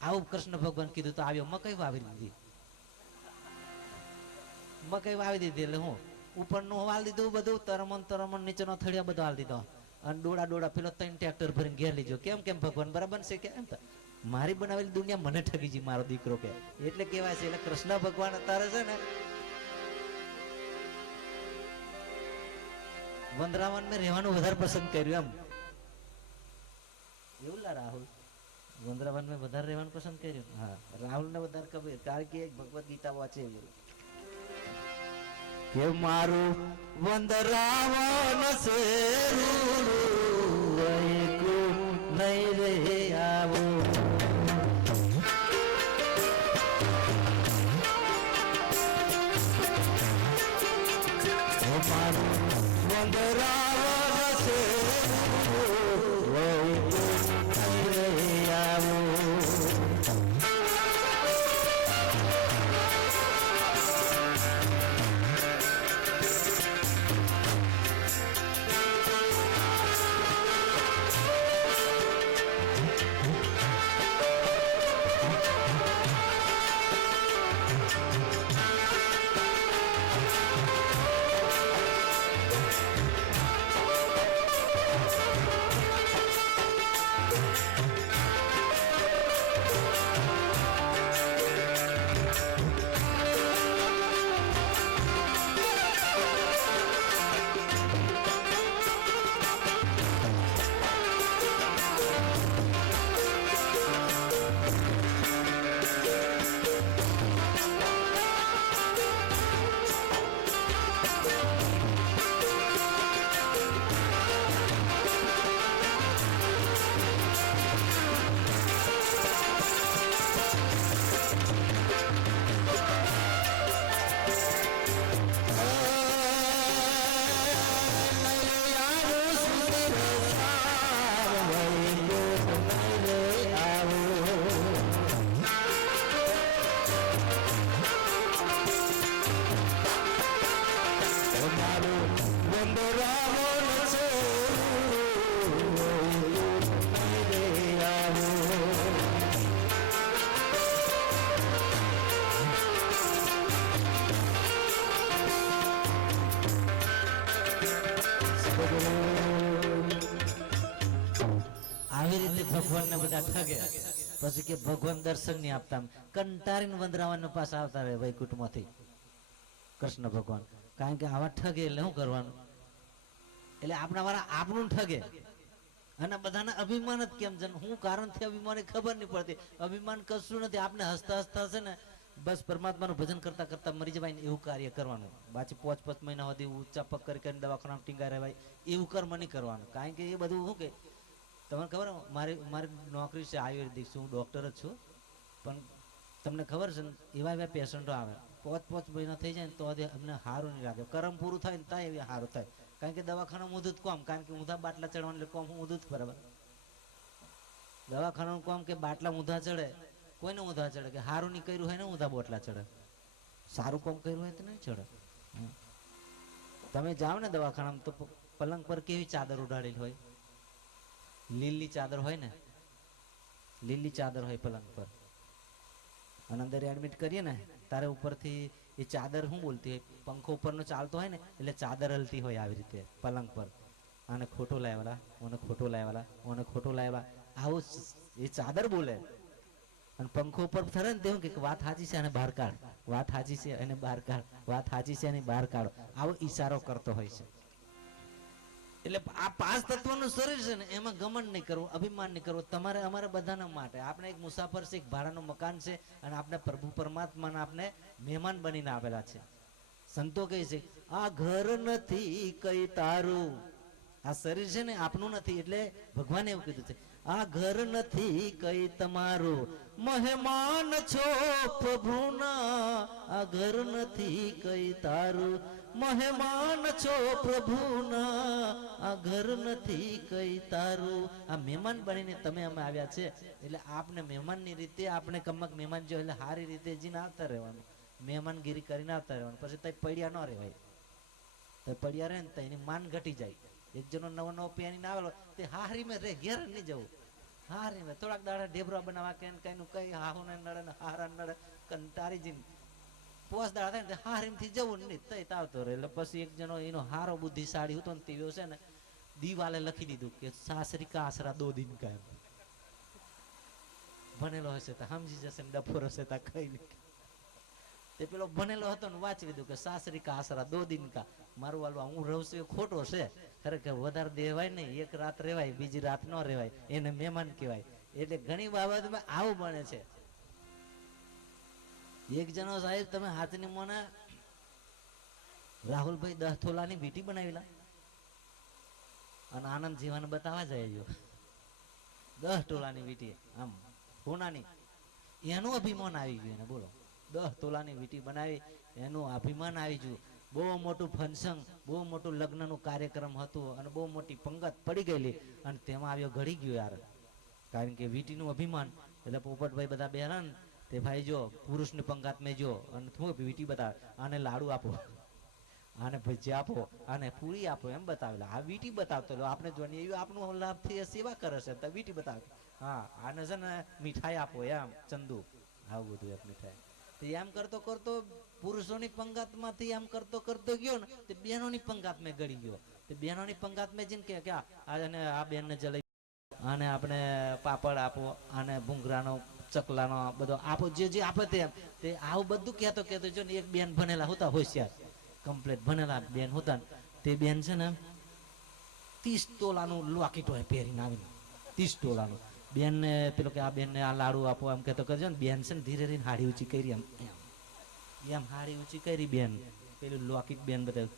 આવું કૃષ્ણ ભગવાન કીધું તો આવ્યો મકઈ વાવી દીધી. મકઈ વાવી દીધી એટલે હું ઉપરનું વાળ દીધું બધું, તરમણ નીચેનો થળિયા બધો હાલ દીધો અને ડોળા પેલો 3 ટ્રેક્ટર ભરીને ઘેર લીધો. કેમ ભગવાન બરાબર છે કે એમ. મારી બનાવેલી દુનિયા મને ઠગી જી મારો દીકરો કે. એટલે કેવાય છે એટલે કૃષ્ણ ભગવાન અત્યારે છે ને વંદરાવન મેં રહેવાનું વધારે પસંદ કર્યું એમ. એવું લા રાહુલ વંદરાવન મેં વધારે રહેવાનું પસંદ કર્યું. હા, રાહુલ ને વધારે ખબર કારણ કે ભગવદ ગીતા વાંચે કે મારું વંદરાવન છે નહીં રે આવો. મારું વંદરાવન છે નહીં રે આવો. આવી રીતે ભગવાનને બધા ઠગે. પછી કે ભગવાન દર્શન નહીં આપતા, કંટારીને વંદરાવન પાસે આવતા રહે વૈકુંઠમાંથી કૃષ્ણ ભગવાન. કારણ કે આવા ઠગે એટલે શું કરવાનું? એટલે આપણા વાળા આપણું ઠગે અને બધાના અભિમાન જ કેમ છે. હું કારણથી અભિમાન ખબર નહીં પડતી. અભિમાન કશું નથી. આપણે હસતા હસતા છે ને બસ પરમાત્માનું ભજન કરતા કરતા મરી જવાય ને એવું કાર્ય કરવાનું. બાકી 5-5 મહિના સુધી ઊંચા પગ કરીને દવાખાના ટીંગા રહેવાય એવું કર્મ નહીં કરવાનું. કારણ કે એ બધું શું કે તમને ખબર મારી નોકરી છે આયુર્વેદિક, હું ડૉક્ટર જ છું. પણ તમને ખબર છે ને એવા પેશન્ટો આવે 5-5 મહિના થઈ જાય ને તો અમને સારું નહીં લાગે. કરમ પૂરું થાય ને ત્યાં એવી સારું થાય. કારણ કે દવાખાનામાં ઊંધું જ કોમ, કારણ કે ઊંધા બાટલા ચડવાનું એટલે કોમ ઊંધું જ બરાબર. દવાખાનાનું કોમ કે બાટલા ઊંધા ચડે, કોઈને ઊંધા ચડે કે સારું નહીં કર્યું હોય ને ઊંધા બાટલા ચડે. સારું કોમ કર્યું હોય તો નહીં ચડે. તમે જાઓ ને દવાખાનામાં તો પલંગ પર કેવી ચાદર ઉડાડેલી હોય, લીલી ચાદર હોય ને લીલી ચાદર હોય પલંગ પર, અને અંદર એડમિટ કરીએ ને તારે ઉપરથી એ ચાદર શું બોલતી હોય, પંખો ઉપરનો ચાલતો હોય ને એટલે ચાદર હલતી હોય આવી રીતે પલંગ પર. આને ખોટો લાવ્યા, ઓને ખોટો લાવ્યા, ઓને ખોટો લાવ્યા, આવું એ ચાદર બોલે. અને પંખો ઉપર થરે ને તેવું કે વાત સાચી છે અને બહાર કાઢ, વાત સાચી છે અને બહાર કાઢ, વાત સાચી છે અને બહાર કાઢો, આવો ઈશારો કરતો હોય છે. એટલે આ પાંચ તત્વનું શરીર છે ને એમાં ગમન નહીં કરવું, અભિમાન નહીં કરવું. તમારે અમારે બધાના માટે આપણે એક મુસાફર છે, એક ભાડાનું મકાન છે, અને આપણે પ્રભુ પરમાત્માના આપણે મહેમાન બનીને આવેલા છે. સંતો કહે છે આ ઘર નથી કઈ તારું, આ શરીર છે ને આપનું નથી. એટલે ભગવાને એવું કીધું છે આ ઘર નથી કઈ તમારું, મહેમાન છો પ્રભુના. આ ઘર નથી કઈ તારું, મહેમાન છો પ્રભુના. આ ઘર નથી કઈ તારું. આ મહેમાન બનીને તમે અમે આવ્યા છે, એટલે આપને મહેમાનની રીતે આપણે કમક મહેમાન જો એટલે સારી રીતે જીને આવતા રહેવાનું, મહેમાનગીરી કરીને આવતા રહેવાનું. પછી તઈ પડ્યા ન રહેવાય, તો પડ્યા રહે ને તો એની માન ઘટી જાય. એક જણો નવો નવો પેણી આવેલો તે હારી મેં રે ઘેર નહીં જવું, હારી મેં થોડાક દાડા ઢેબરા બનાવવા કે કઈ કઈ હાહુ ને નડે ને હારા નડે કંટારી જઈને પોસ દાડા થાય ને હારીમથી જવું નહીં તઈ આવતો રહે. એટલે પછી એક જણો એનો હારો બુદ્ધિશાળી હતો ને તેવો છે ને દિવાલે લખી દીધું કે સાસરી કા આશરા 2 દિન કા. ભણેલો હશે તો સમજી જશે ને ડફોર હશે તો કઈ નહીં. તે પેલો ભણેલો હતો ને વાંચી લીધું કે સાસરી કા આશરા 2 દિન કા. મારું વાલવા હું રહું છું એ ખોટો છે, ખરેખર વધારે દેવાય નહીં, એક રાત રહેવાય બીજી રાત ન રહેવાય, એને મહેમાન કહેવાય. એટલે ઘણી બાબતમાં આવું બને છે. એક જણો સાહેબ તમે હાથની મોને રાહુલભાઈ 10 તોલાની વીટી બનાવેલા અને આનંદ જીવન બતાવવા જાય 10 તોલાની વીટી આમ સોનાની, એનું અભિમાન આવી ગયું એને. બોલો 10 તોલાની વીટી બનાવી એનું અભિમાન આવી ગયું. બહુ મોટું ફંક્શન, બહુ મોટું લગ્નનું કાર્યક્રમ હતું અને બહુ મોટી પંગત પડી ગયેલી અને તેમાં આવ્યો ઘડી ગયો યાર, કારણ કે વીટીનું અભિમાન. એટલે પોપટભાઈ બધા બેરા ને તે ભાઈ જો પુરુષની પંગાત મેં જો અને શું વીટી બતાવે, આને લાડુ આપો, આને ભજીયા આપો, આને પૂરી આપો, એમ બતાવેલા. આ વીટી બતાવતો આપણે જોઈને એવું આપણું લાભથી સેવા કરે છે તો વીટી બતાવે. હા આને છે ને મીઠાઈ આપો એમ ચંદુ, આવું બધું એક મીઠાઈ. એમ કરતો કરતો પુરુષોની પંગાત માંથી એમ કરતો કરતો ગયો ને તે બહેનોની પંગાત મેં ગળી ગયો. તે બહેનોની પંગાત મેં જઈને કે આ બેન ને જલેબી, આને આપણે પાપડ આપો, આને ભૂંગરાનો ચકલાનો બધો આપો, જે જે આપે તે આવું બધું કહેતો કહેતો જો ને એક બેન ભણેલા હતા હોશિયાર, કમ્પ્લેટ ભણેલા બેન હતા ને તે બેન છે ને 30 તોલાનું લોકેટ હોય પહેરીને આવીને, 30 તોલાનું. બેન ને પેલો કે આ બેન ને આ લાડુ આપો એમ કેતો કરજો ને, બેન છે ને ધીરે ધીરે હાડી ઊંચી કરી એમ હાડી ઊંચી કરી બેન. પેલું લોકેટ બેન બતાવ્યું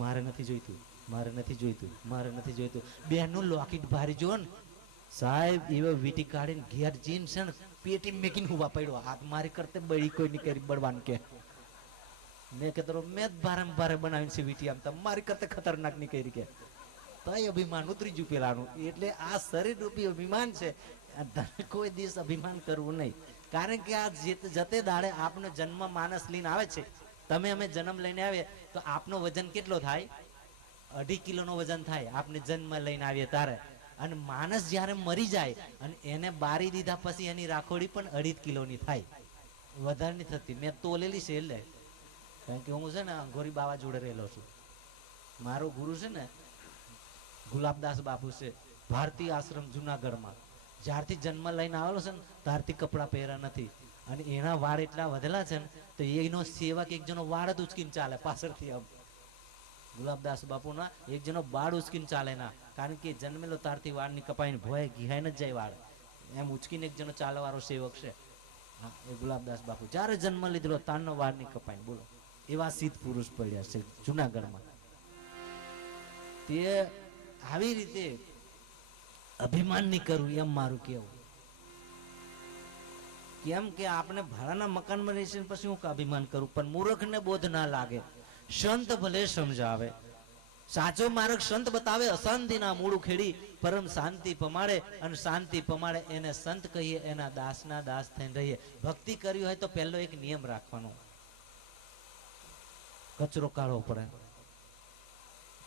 મારે નથી જોઈતું, મારે નથી જોઈતું, મારે નથી જોઈતું. બેન નું લોકેટ ભારી જો ને સાહેબ એવો વીટી કાઢીને ઘેર જીન છે ને પેટી મેકીને ઉભા પડ્યો. હાથ મારી કરતે બળી કોઈ નહીં કરી બળવાન કે મેં કે મેં જ ભારે ભારે બનાવીને છે વીટી, આમ તમારી કરતે ખતરનાક નહીં કરી કે તય અભિમાન ઉતરી ગયું પેલાનું. એટલે આ શરીર રૂપી અભિમાન છે, કોઈ દિવસ અભિમાન કરવું નહીં. કારણ કે આ જતે દાડે આપનો જન્મ માનસ લઈને આવે છે. તમે અમે જન્મ લઈને આવે તો આપનો વજન કેટલો થાય? 2.5 કિલોનો વજન થાય આપને જન્મ લઈને આવીએ ત્યારે. અને માણસ જ્યારે મરી જાય અને એને બારી દીધા પછી એની રાખોડી પણ 2.5 કિલોની થાય, વધારે નહીં થતી. મેં તોલેલી છે એટલે, કારણ કે હું છે ને અંગોરી બાવા જોડે રહેલો છું. મારો ગુરુ છે ને ગુલાબદાસ બાપુ છે, ભારતીય આશ્રમ જુનાગઢમાં. જ્યારથી જન્મ લઈને આવેલો છે ને ત્યારથી કપડા પહેર્યા નથી. અને એના વાળ એટલા વધેલા છે ને તો એનો સેવક એક જણો વાળ જ ઉચકીને ચાલે પાછળથી. આમ ગુલાબદાસ બાપુના એક જણો વાળ ઉચકીને ચાલે ના, કારણ કે જન્મેલો ત્યારથી વાળની કપાઈને ભોય ઘિહાઈને જ જાય વાળ. એમ ઉચકીને એક જણો ચાલવાળો સેવક છે. હા એ ગુલાબદાસ બાપુ જ્યારે જન્મ લીધેલો તારનો વાળની કપાઈને. બોલો એવા સિદ્ધ પુરુષ પડ્યા છે જુનાગઢમાં. તે આવી રીતે અભિમાન નહીં કરવું એમ મારું કેવું. કેમ કે આપણે ભાડાના મકાનમાં રહીશું પછી હું અભિમાન કરું, પણ મૂર્ખને બોધ ના લાગે. સંત ભલે સમજાવે, સાચો માર્ગ સંત બતાવે. અશાંતિના મૂળ ખેડી પરમ શાંતિ પમાડે, અને શાંતિ પમાડે એને સંત કહીએ, એના દાસના દાસ થઈને રહીએ. ભક્તિ કરવી હોય તો પહેલો એક નિયમ રાખવાનો, કચરો કાઢવો પડે.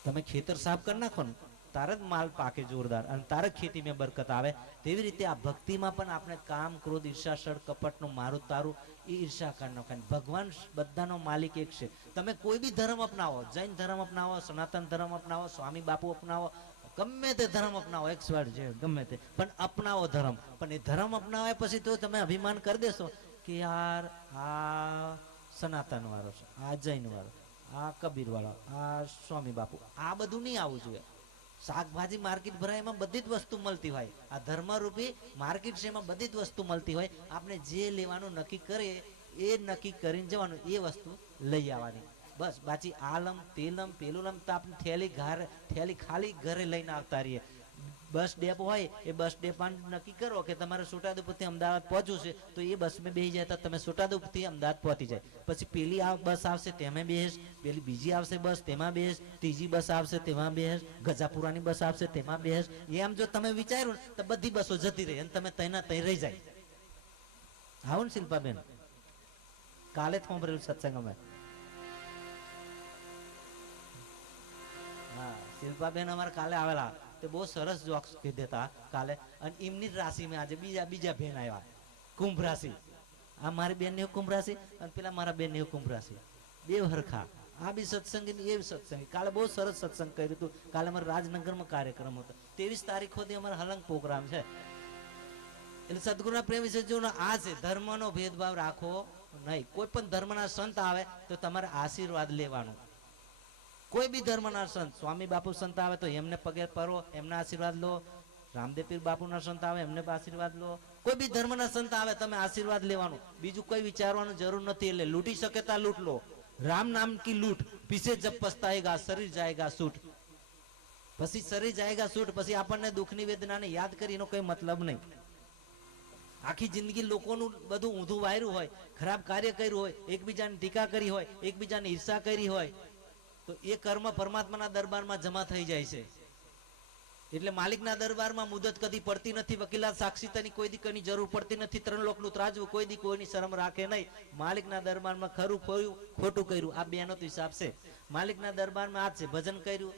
તમે ખેતર સાફ કરી નાખો ને તારે જ માલ પાકે જોરદાર અને તારે ખેતી में બરકત આવે। તેવી રીતે આ ભક્તિમાં પણ આપણે કામ ક્રોધ ઈર્ષા સડ કપટનું મારું તારું એ ઈર્ષા કાઢનો કાઢ ભગવાન બધાનો માલિક એક છે। તમે કોઈ બી ધર્મ અપનાવો, જૈન ધર્મ અપનાવો, સનાતન ધર્મ અપનાવો, સ્વામી બાપુ અપનાવો, ગમે તે ધર્મ અપનાવો, XY છે ગમે તે, પણ અપનાવો ધર્મ। પણ એ ધર્મ અપનાવ્યા પછી તો તમે અભિમાન કરી દેશો કે યાર આ સનાતન વાળો છે, આ જૈન વાળો, આ કબીર વાળો, આ સ્વામી બાપુ, આ બધું નહીં આવવું જોઈએ। શાકભાજી માર્કેટ ભરાય એમાં બધી જ વસ્તુ મળતી હોય, આ ધર્મરૂપી માર્કેટ છે એમાં બધી જ વસ્તુ મળતી હોય। આપણે જે લેવાનું નક્કી કરીએ એ નક્કી કરીને જવાનું, એ વસ્તુ લઈ આવવાની બસ। બાકી આલમ તેલમ પેલુલમ તો આપણે થેલી ખાલી ઘરે લઈને આવતા રહીએ। બસ ડેપો હોય એ બસ ડેપા નક્કી કરો કે તમારે છોટાઉદેપુરથી અમદાવાદ પહોંચવું છે તો એ બસમાં બેસી જાય તો તમે છોટાઉદેપુરથી અમદાવાદ પહોંચી જાય। પછી પેલી બસ આવશે તેમાં બેસ, પેલી બીજી આવશે બસ તેમાં બેસ, ત્રીજી બસ આવશે તેમાં બેસ, ગજાપુરાની બસ આવશે તેમાં બેસ। એમ જો તમે વિચાર્યું તો બધી બસો જતી રહી અને તમે તૈના તઈ રહી જાય। આવો ને શિલ્પાબેન, કાલે જ સાંભળેલું સત્સંગ અમે। હા, શિલ્પાબેન અમારે કાલે આવેલા, તે બહુ સરસ જોક્સ કીધા હતા કાલે। અને એમની જ રાશિમાં આજે બીજા બેન આવ્યા, કુંભ રાશિ। આ મારી બેન ની કુંભ રાશિ અને પેલા મારા બેન ની કુંભ રાશિ, બે હરખા। આ બી સત્સંગી એ સત્સંગી। કાલે બહુ સરસ સત્સંગ કર્યું હતું। કાલે અમારે રાજનગરમાં કાર્યક્રમ હતો। 23 તારીખ સુધી અમારે હલંગ પ્રોગ્રામ છે। એટલે સદગુરુના પ્રેમ વિશે જો આ છે, ધર્મનો ભેદભાવ રાખો નહીં। કોઈ પણ ધર્મના સંત આવે તો તમારે આશીર્વાદ લેવાનું। કોઈ બી ધર્મના સંત, સ્વામી બાપુ સંત આવે તો એમને પગે પરો, એમના આશીર્વાદ લો। રામદેવ પીર બાપુના સંત આવે એમને આશીર્વાદ લો। કોઈ બી ધર્મના સંત આવે તમે આશીર્વાદ લેવાનું, બીજું કોઈ વિચારવાનું જરૂર નથી। એટલે લૂંટી શકે તા લૂંટ લો, રામ નામ કી લૂંટ, પીછે જબ પસ્તાएगा शरीर जाएगा सूट। પછી શરીર જાયગા છૂટ, પછી આપણને દુઃખની વેદનાને યાદ કરી એનો કોઈ મતલબ નહીં। આખી જિંદગી લોકોનું બધું ઊંધું વાયરું હોય, ખરાબ કાર્ય કર્યું હોય, એકબીજાની ટીકા કરી હોય, એકબીજાની ઈર્ષા કરી હોય, તો એ કર્મ પરમાત્માના દરબારમાં જમા થઈ જાય છે। એટલે માલિકના દરબારમાં મુદત કદી પડતી નથી, વકીલાત સાક્ષીતાની કોઈ દી કોઈની જરૂર પડતી નથી, 3 લોકનું ત્રાજવું કોઈ દી કોઈની શરમ રાખે નહીં। માલિકના દરબારમાં ખરું ખોયું ખોટું કર્યું આ બેનો તો હિસાબ છે। માલિકના દરબારમાં આ જ છે, ભજન કર્યું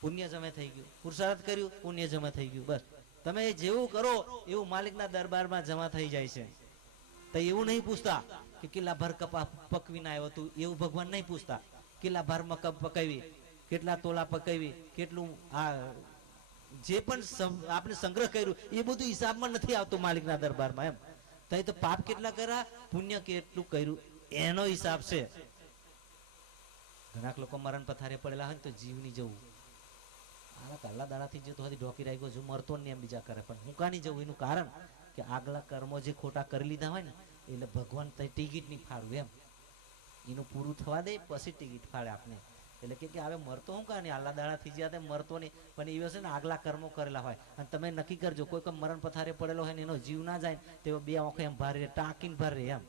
પુણ્ય જમે થઈ ગયું, પુરુષાર્થ કર્યું પુણ્ય જમા થઈ ગયું, બસ। તમે જેવું કરો એવું માલિકના દરબારમાં જમા થઈ જાય છે। તો એવું નહીં પૂછતા કે કેટલા ભર કપા પકવીને આવ્યો તું, એવું ભગવાન નહીં પૂછતા। કેટલા ભાર મકબ પકાવી, કેટલા તોલા પકાવી, કેટલું આ જે પણ આપણે સંગ્રહ કર્યું એ બધું હિસાબમાં નથી આવતું માલિકના દરબારમાં। એમ તો પાપ કેટલા કર્યા, પુણ્ય કેટલું કર્યું એનો હિસાબ છે। ઘણા લોકો મરણ પથારે પડેલા હોય તો જીવની જવું, આના કાલા દાડાથી જે તો હજી ઢોકી રાખ્યો છું, મરતો ને એમ બીજા કરે, પણ હું કાની જવું એનું કારણ કે આગલા કર્મો જે ખોટા કરી લીધા હોય ને એટલે ભગવાન ટિકિટ નહીં ફાડવું। એમ એનું પૂરું થવા દે પછી ટિકિટ ફાડે આપણે। એટલે કે હવે મરતો હું કાની, આલા દાડા થઈ ગયા મરતો નહીં, પણ એ છે ને આગલા કર્મો કરેલા હોય। અને તમે નક્કી કરજો કોઈ કોઈ મરણ પથારે પડેલો હોય ને એનો જીવ ના જાય તેઓ બે આંખો એમ ભારે રહે, ટાંકીને ભારે રહે,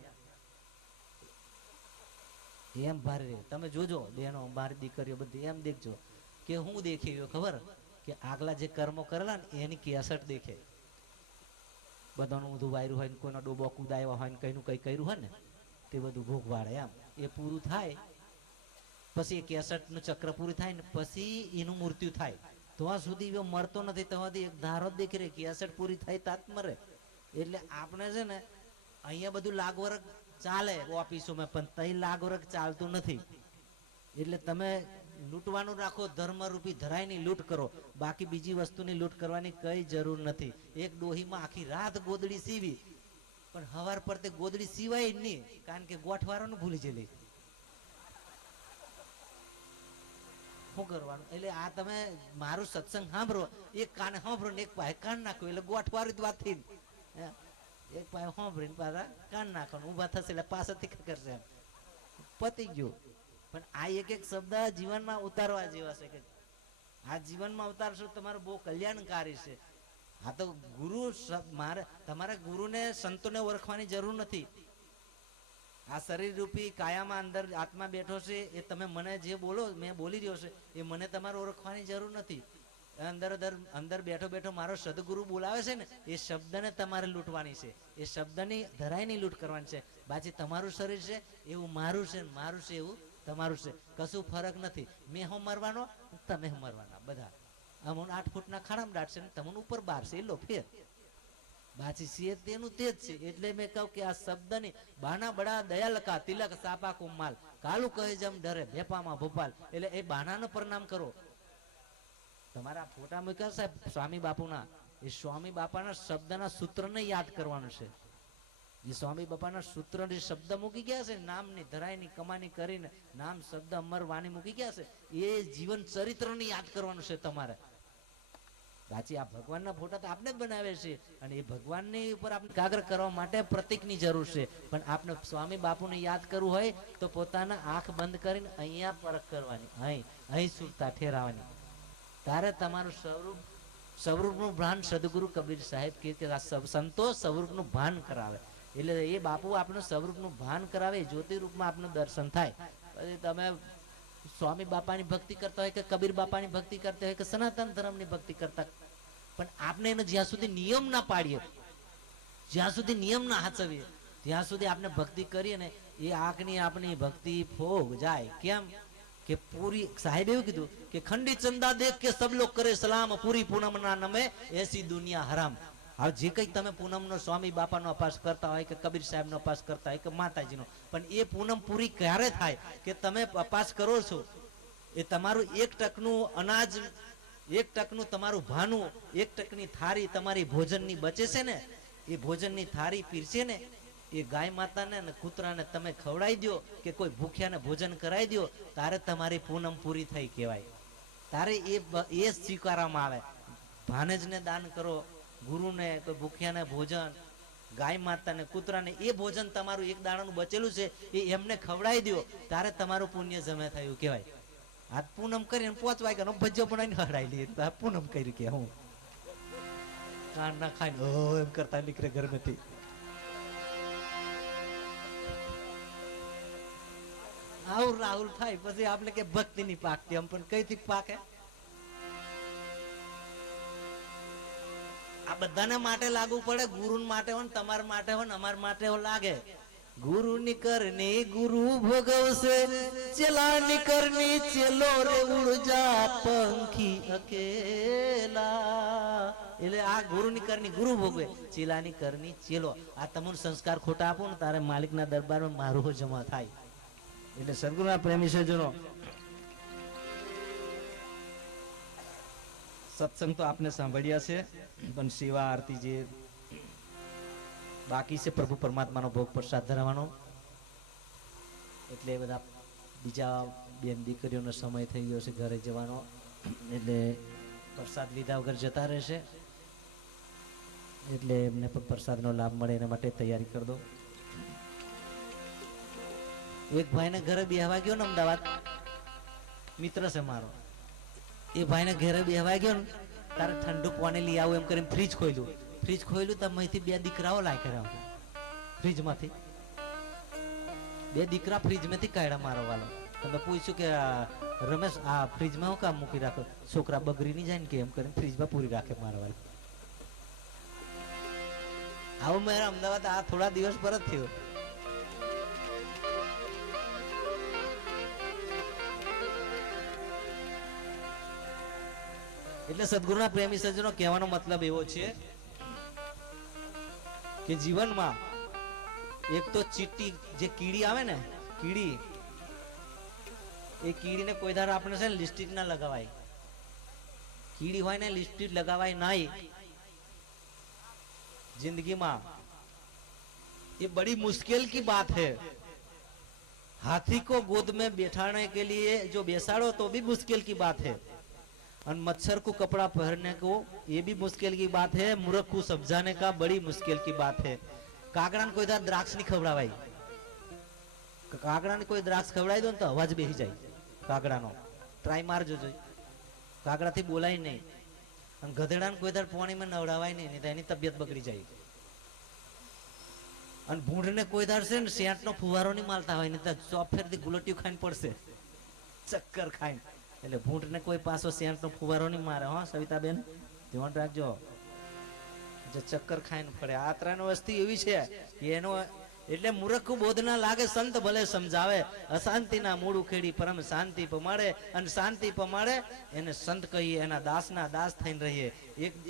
એમ ભારે રહે। તમે જોજો બેનો મારી દીકરીઓ બધી એમ દેખજો કે હું દેખી ખબર કે આગલા જે કર્મો કરેલા ને એની કેસટ દેખે। બધાનું ઊંધું વાયરું હોય ને કોઈનો ડોબો કુદાયો હોય ને કઈનું કઈ કર્યું હોય ને તે બધું ભોગવાડે। એમ એ પૂરું થાય પછી એ કેસટનું ચક્ર પૂરું થાય ને પછી એનું મૃત્યુ થાય। તો આ સુધી એવો મરતો નથી, તો એક ધારો જ દેખી રહે, કેસટ પૂરી થાય તાત મરે। એટલે આપણે છે ને અહીંયા બધું લાગવરક ચાલે ઓફિસોમાં, પણ તઈ લાગવરક ચાલતું નથી। એટલે તમે લૂંટવાનું રાખો, ધર્મરૂપી ધરાયની લૂંટ કરો, બાકી બીજી વસ્તુની લૂંટ કરવાની કઈ જરૂર નથી। એક ડોહીમાં આખી રાત ગોદડી સીવી પણ હવાર પડતે ગોદડી સીવાય નહીં, કારણ કે ગોઠવારોને ભૂલી જઈ। શું કરવાનું? એટલે આ તમે મારું સત્સંગ સાંભળો, એક કાને સાંભળો ને એક પાસે કાન નાખો, એટલે ગોઠવારી જ વાત થઈ। એક પાસે સાંભળીને પાછા કાન નાખવાનું, ઊભા થશે એટલે પાછળથી કરશે, એમ પતી ગયું। પણ આ એક એક શબ્દ જીવનમાં ઉતારવા જેવા છે કે આ જીવનમાં ઉતારશો તમારું બહુ કલ્યાણકારી છે। આ તો ગુરુ મારે તમારા ગુરુને સંતોને ઓળખવાની જરૂર નથી। આ શરીર રૂપી કાયામાં અંદર આત્મા બેઠો છે, એ તમે મને જે બોલો મેં બોલી રહ્યો છે એ મને તમારે ઓળખવાની જરૂર નથી। અંદર બેઠો બેઠો મારો સદગુરુ બોલાવે છે ને એ શબ્દને તમારે લૂંટવાની છે, એ શબ્દની ધરાયની લૂંટ કરવાની છે। બાકી તમારું શરીર છે એવું મારું છે, મારું છે એવું તમારું છે, કશું ફરક નથી। મેં હું મરવાનો, તમે મરવાના બધા। અમુન 8 ફૂટના ખાડામાં દાટશે ને તમુન ઉપર બારશે એટલો ફેર બાજી છે તેનું તે જ છે. એટલે મેં કહું કે આ શબ્દની બાના બડા દયાલકા તિલક સાપા કુમાલ કાલુ કહે જેમ ડરે ભેપામાં ભોપાલ. એટલે એ બાનાનું પ્રણામ કરો. તમારા ફોટા મૂક્યા સાહેબ સ્વામી બાપુના, એ સ્વામી બાપાના શબ્દના સૂત્રને યાદ કરવાનું છે. જે સ્વામી બાપાના સૂત્ર શબ્દ મૂકી ગયા છે, નામની ધરાઈની કમાની કરીને નામ શબ્દ અમર વાણી મૂકી ગયા છે, એ જીવન ચરિત્રને યાદ કરવાનું છે તમારે. બાકી આ ભગવાનના ફોટા તો આપણે જ બનાવે છે અને એ ભગવાનની ઉપર આપણે એકાગ્ર કરવા માટે પ્રતીકની જરૂર છે. પણ આપણે સ્વામી બાપુને યાદ કરવું હોય તો પોતાના આંખ બંધ કરીને અહીંયા પરખ કરવાની, અહીં સુરતા ઠેરાવાની. તારે તમારું સ્વરૂપનું ભાન સદગુરુ કબીર સાહેબ કે સંતો સ્વરૂપનું ભાન કરાવે. એટલે એ બાપુ આપણું સ્વરૂપનું ભાન કરાવે, જ્યોતિ રૂપમાં આપનું દર્શન થાય. પછી તમે સ્વામી બાપાની ભક્તિ કરતા હોય કે કબીર બાપાની ભક્તિ કરતા હોય કે સનાતન ધર્મની ભક્તિ કરતા, પણ આપણે એનો જ્યાં સુધી નિયમ ના પાડીએ, જ્યાં સુધી નિયમ ના હાચવીએ, ત્યાં સુધી આપણે ભક્તિ કરીએ ને એ આંખની આપણી ભક્તિ ફોગ જાય. કેમ કે પૂરી સાહેબ એવું કીધું કે ખંડી ચંદા દેખ કે સબ લોગ કરે સલામ, પૂરી પૂનમ ના નમે એસી દુનિયા હરામ. હવે જે કઈ તમે પૂનમનો સ્વામી બાપાનો અપાસ કરતા હોય કે કબીર સાહેબનો અપાસ કરતા હોય કે માતાજીનો, પણ એ પૂનમ પૂરી ક્યારે થાય કે તમે અપાસ કરો છો એ તમારું 1% અનાજ, 1% તમારું ભાનું, 1% થાળી તમારી ભોજનની બચે છે ને, એ ભોજનની થાળી પીરશે ને એ ગાય માતાને ને કૂતરાને તમે ખવડાવી દો કે કોઈ ભૂખ્યાને ભોજન કરાવી દો, તારે તમારી પૂનમ પૂરી થઈ કહેવાય. તારે એ સ્વીકારવામાં આવે. ભાનેજને દાન કરો, ગુરુને, કોઈ ભૂખ્યાને ભોજન, ગાય માતાને કૂતરાને એ ભોજન તમારું એક દાણાનું બચેલું છે એ એમને ખવડાવી દો, તારે તમારું પુણ્ય જમે થયું કહેવાય. આ પૂનમ કરીને 5 વાગ્યાનો ભજ્જો બનાવીને હડાવી લઈએ તો પૂનમ કરી કે હું કાન ના ખાઈને એમ કરતા નીકળે ઘર નથી. આવું રાહુલ થાય પછી આપણે કે ભક્તિ ની પાકતી, આમ પણ કઈથી પાકે? આ બધાને માટે લાગુ પડે. ગુરુ માટે હોય, તમારા માટે હોય, અમારા માટે લાગે. ગુરુ ની કરની ગુરુ ભોગવશે, ચેલા ની કરની ચેલો રે ઉડજા પંખી અકેલા. એટલે આ ગુરુ ની કરની ગુરુ ભોગવે, ચેલા ની કરની ચેલો. આ તમને સંસ્કાર ખોટા આપો ને તારે માલિક ના દરબારમાં મારું જમા થાય. એટલે સદગુરુના પ્રેમી સજ્જનો, સત્સંગ તો આપને સાંભળ્યા છે, પણ સેવા આરતી જે બાકી છે પ્રભુ પરમાત્માનો ભોગ પ્રસાદ ધરવાનો, એટલે બધા બીજા બેન દીકરીઓનો સમય થઈ ગયો છે ઘરે જવાનો, એટલે પ્રસાદ લીધા વગર જતા રહેશે. એટલે એમને પણ પ્રસાદનો લાભ મળે એના માટે તૈયારી કરી દો. એક ભાઈને ઘરે બેહવા ગયો ને, અમદાવાદ મિત્ર છે મારો, એ ભાઈને ઘરે બેહવા ગયો ને તારે ઠંડુ પાણી લઈ આવું એમ કરીને ફ્રીજ ખોલ્યું. ફ્રીજ ખોલ્યું તો અહીંથી 2 દીકરાઓ લાય કર્યા ફ્રીજમાંથી. 2 દીકરા ફ્રીજમાંથી કાઢ્યા મારો વાલો. તમે પૂછ્યું કે રમેશ આ ફ્રીજમાં હું કામ મૂકી રાખો? છોકરા બગડી નહીં જાય ને કે એમ કરીને ફ્રીજમાં પૂરી રાખે મારો વાલો. આવું મારા અમદાવાદ આ થોડા દિવસ પર જ થયું. એટલે સદગુરુના પ્રેમી સજ્જનો કહેવાનો મતલબ એવો છે કે જીવનમાં એક તો ચીટી જે કીડી આવે ને, કીડી, એ કીડીને કોઈ ધાર આપણે છે ને લિપસ્ટિક ના લગાવાય. કીડી હોય ને લિપસ્ટિક લગાવાય નહીં जिंदगी ये बड़ी मुश्किल की बात है. हाथी को गोद में बैठाने के लिए जो बेसाड़ो तो भी मुश्किल की बात है, और मच्छर को कपड़ा पहनने को ये भी मुश्किल की बात है, मूर्ख को समझाने का बड़ी मुश्किल की बात है. कागड़ा ने कोई द्राक्ष नहीं खवड़ावाई. कागड़ा ने कोई द्राक्ष खवड़ाई दो तो अवाज बेही जाए. कागड़ा नो ट्राई मार जो कागड़ा थी बोलाय नहीं. गधेड़ा ने कोई दर पानी में नवड़ावाय नहीं तो एनी तबियत बगड़ी जाए. અને ભૂંડને કોઈ ધાર છે ને સેંટનો ફુવારો નહીં મારતા હોય ને તો ચોપ ફેરથી ગુલટીઓ ખાઈને પડશે, ચક્કર ખાઈને. એટલે ભૂંડને કોઈ પાછો સેંટનો ફુવારો નહીં મારે. હા સવિતાબેન ધ્યાન રાખજો, જે ચક્કર ખાઈને પડે. આ ત્રણ વસ્તુ એવી છે કે એટલે મૂર્ખ બોધ ના લાગે સંત ભલે સમજાવે, અશાંતિના મૂળ ઉખેડી પરમ શાંતિ પમાડે, અને શાંતિ પમાડે એને સંત કહીએ, એના દાસના દાસ થઈને રહીએ.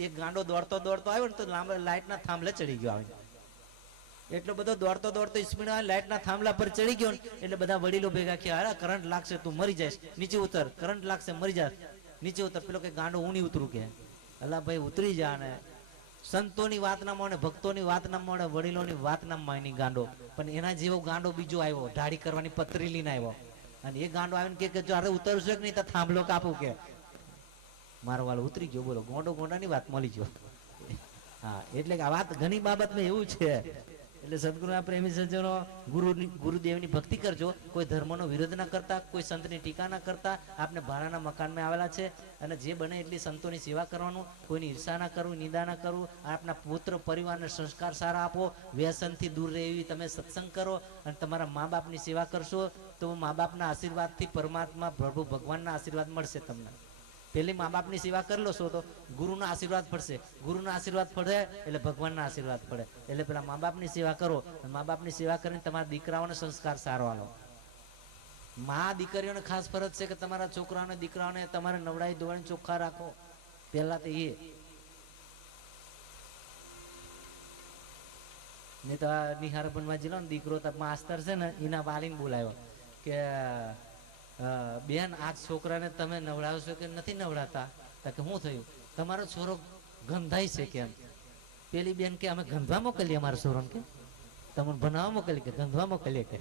એક ગાંડો દોડતો દોડતો આવ્યો ને તો લાંબા લાઈટના થાંભલે ચડી ગયો આવે, એટલો બધો દોડતો દોડતો સ્પીડ આવે, લાઈટના થાંભલા પર ચડી ગયો ને એટલે બધા વડીલો ભેગા થયા, અરે કરંટ લાગશે તું મરી જઈશ, નીચે ઉતર, કરંટ લાગશે મરી જાય, નીચે ઉતર. પેલો કે ગાંડો હું નહીં ઉતરું કે, અલા ભાઈ ઉતરી જા ને. સંતોની વાત ના માને, ભક્તોની વાત ના માને, વડીલોની વાત ના માની ગાંડો. પણ એના જેવો ગાંડો બીજો આવ્યો, ઢાળી કરવાની પતરી લઈને આવ્યો, અને એ ગાંડો આવીને કે જો અરે ઉતરશો કે નહીં તો થાંભલો કાપું કે. મારો વાલો ઉતરી ગયો, બોલો ગોંડો ગોંડાની વાત મળી ગયો. હા, એટલે કે આ વાત ઘણી બાબતમાં એવું છે. એટલે સદગુરુના પ્રેમી સજ્જનો, ગુરુદેવની ભક્તિ કરજો, કોઈ ધર્મનો વિરોધ ના કરતા, કોઈ સંતની ટીકા ના કરતા. આપને ભાડાના મકાનમાં આવેલા છે, અને જે બને એટલી સંતોની સેવા કરવાનું, કોઈની ઈર્ષા ના કરવું, નિંદા ના કરવું. આપના પુત્ર પરિવારને સંસ્કાર સારા આપો, વ્યસનથી દૂર રહે એવી તમે સત્સંગ કરો, અને તમારા મા બાપની સેવા કરશો તો મા બાપના આશીર્વાદથી પરમાત્મા પ્રભુ ભગવાનના આશીર્વાદ મળશે તમને. પેલી મા બાપની સેવા કરી લો છો તો ગુરુના આશીર્વાદ પડશે, ગુરુના આશીર્વાદ પડે એટલે ભગવાનના આશીર્વાદ પડે. એટલે પેલા મા બાપની સેવા કરો, મા બાપની સેવા કરીને તમારા દીકરાઓને સંસ્કાર સારો આલો. મા દીકરીઓને ખાસ ફરજ છે કે તમારા છોકરાઓને દીકરાઓને તમારે નવડાઈ ધોવાઈને ચોખ્ખા રાખો. પેલા તો એ નહીં તો નિહાર બનવા જિલ્લો ને દીકરો માસ્તર છે ને એના વાલીને બોલાવ્યો કે બેન આ છોકરાને તમે નવડાવશો કે નથી નવડાતા? તો કે શું થયું? તમારો છોરો ગંધાય છે કેમ? પેલી બેન કે અમે ગંધવા મોકલીએ અમારા છોરોને, કે તમને ભણાવવા મોકલીએ કે ગંધવા મોકલીએ કે.